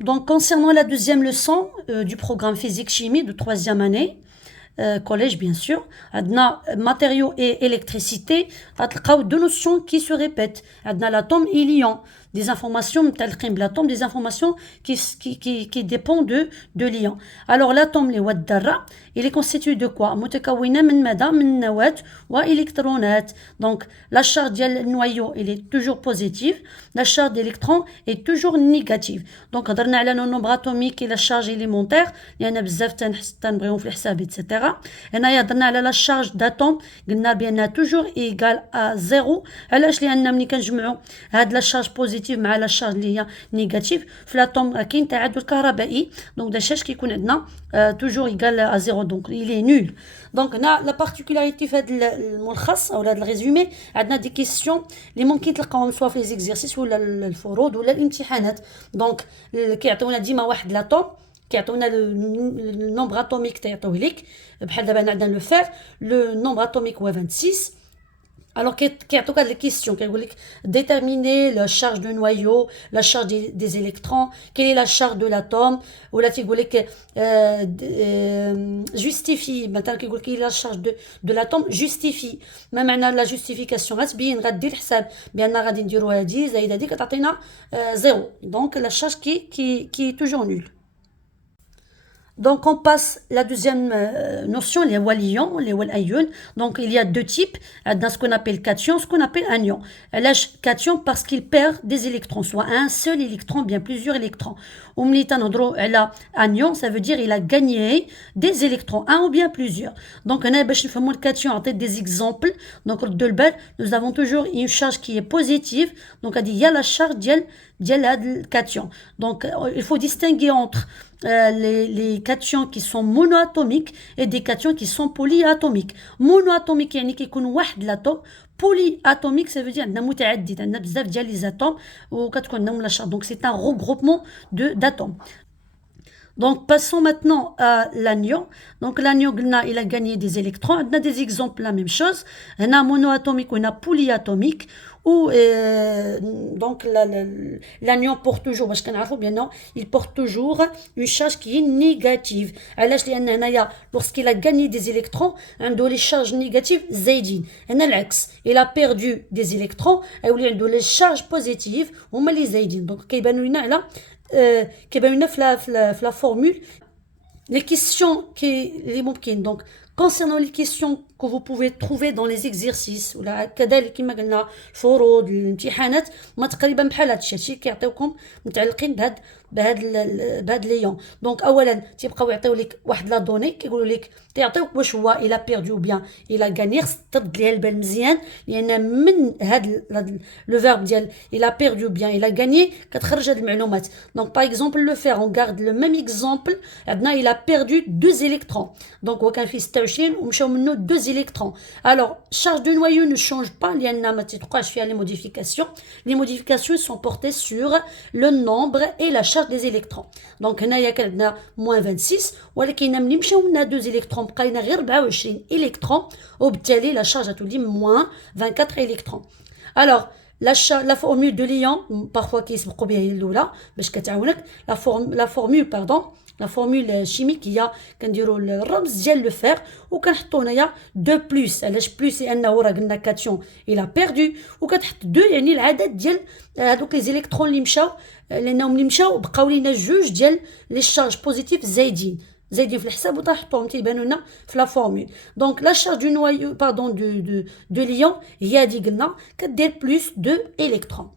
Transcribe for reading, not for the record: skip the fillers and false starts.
Donc, concernant la deuxième leçon du programme physique-chimie de troisième année, collège bien sûr, عندنا matériaux et électricité, غتلقاو deux notions qui se répètent. عندنا l'atome et l'ion, des informations متعلقين بالاتome, des informations qui dépendent de l'ion. Alors l'atome اللي هو الذرة, il est constitué de quoi؟ متكونة من ماذا؟ من نواة وإلكترونات. Donc la charge ديال النويو il est toujours positive, la charge d'électron est toujours négative. Donc هضرنا على le nombre atomique et la charge élémentaire, لأن بزاف تنبغيهم في الحساب etc. هنايا هضرنا على la charge d'atome, قلنا بأنها toujours égale à zéro. علاش؟ لأن ملي كنجمعوا هاد la charge positive مع la charge اللي هي négative في l'atome كاين تعادل كهربائي. Donc داكشي كيكون عندنا toujours égal à zéro. Donc il est nul. Donc هنا la particularité في هذا الملخص او هذا الريزومي, عندنا دي كيسيون اللي ممكن تلقاوهم سواء في لي زيكزيرسيس ولا الفروض ولا الامتحانات. دونك كيعطيونا ديما واحد لاطوم, كيعطيونا النومبر اتوميك تيعطيوه ليك بحال دابا عندنا لو فير لو نومبر اتوميك هو 26. Alors, qu'est-ce que les questions? Déterminer la charge du noyau, la charge des électrons, quelle est la charge de l'atome, ou là, justifie, maintenant, quelle est la charge de l'atome, justifie. Même la justification, bien, غدير حساب بأن غادي نديرو هادي زايد هادي كتعطينا zéro. Donc, la charge qui est toujours nulle. Donc, on passe la deuxième notion, les ions, les ions. Donc, il y a deux types, dans ce qu'on appelle cation, ce qu'on appelle anion. L'âge cation parce qu'il perd des électrons, soit un seul électron, bien plusieurs électrons. Anion, ça veut dire il a gagné des électrons, un ou bien plusieurs. Donc, on a le cation, en tête des exemples. Donc, nous avons toujours une charge qui est positive. Donc, il y a la charge de cation. Donc, il faut distinguer entre les cations qui sont monoatomiques et des cations qui sont polyatomiques. Monoatomique يعني كيكون واحد l'atome. Polyatomique ça veut dire عندنا متعدد, عندنا بزاف ديال les atomes وكتكون عندهم la charge. Donc c'est un regroupement d'atomes. Donc, passons maintenant à l'anion. Donc, l'anion, il a gagné des électrons. On a des exemples, la même chose. On a monoatomique ou on a polyatomique. Ou, donc, l'anion porte toujours, parce qu'on a bien non, il porte toujours une charge qui est négative. Alors, lorsqu'il a gagné des électrons, on a les charges négatives, zaydin. On a l'axe. Il a perdu des électrons, et on a les charges positives, on a les zaydin. Donc, là, كيبان في la formule les questions les ممكن. Donc concernant les questions que vous pouvez trouver dans les exercices ولا كذلك كما قلنا الفروض الامتحانات ما تقريبا بحال هادشي كيعطيوكم متعلقين بهاد ليون. دونك اولا تيبقاو يعطيو لك واحد لا دوني كيقولوا لك تيعطيوك واش هو الا بيردو بيان الا غاني, خص ترد ليها البال مزيان لان من هاد لو فيرب ديال الا بيردو بيان الا غاني كتخرج هاد المعلومات. دونك باغ اكزومبل لو فير اون غارد لو ميم اكزومبل, عندنا الا بيردو 2 électrons. Donc هو كان فيه 26 ومشاو منه 2 électrons. Alors charge du noyau ne change pas لان ما تتوقعش فيها les modifications. Les modifications sont portées sur le nombre et la charge des électrons. Donc هنايا كان عندنا moins 26 ولكن ملي مشاو لنا 2 électrons بقينا غير 24 électrons وبالتالي la charge تولي moins 24 électrons. Alors la formule de l'ion parfois كيسبقوا بها الاولى باش كتعاونك la formule pardon la formule chimique هي كنديروا الرمز ديال لو فير وكنحطوا هنايا 2 بلس. علاش بلس؟ لانه راه قلنا كاتيون الى بيردو وكتحط 2 يعني العدد ديال هذوك لي زيليكترون اللي مشاو, لانهم اللي مشاو بقاو لينا جوج ديال لي شارج بوزيتيف زايدين في الحساب وتحطوهم تيبانوا لنا في لا فورمول. دونك لا شارج دو نوايو باردون دو ليون هي هادي قلنا كدير بلس 2 الكترون.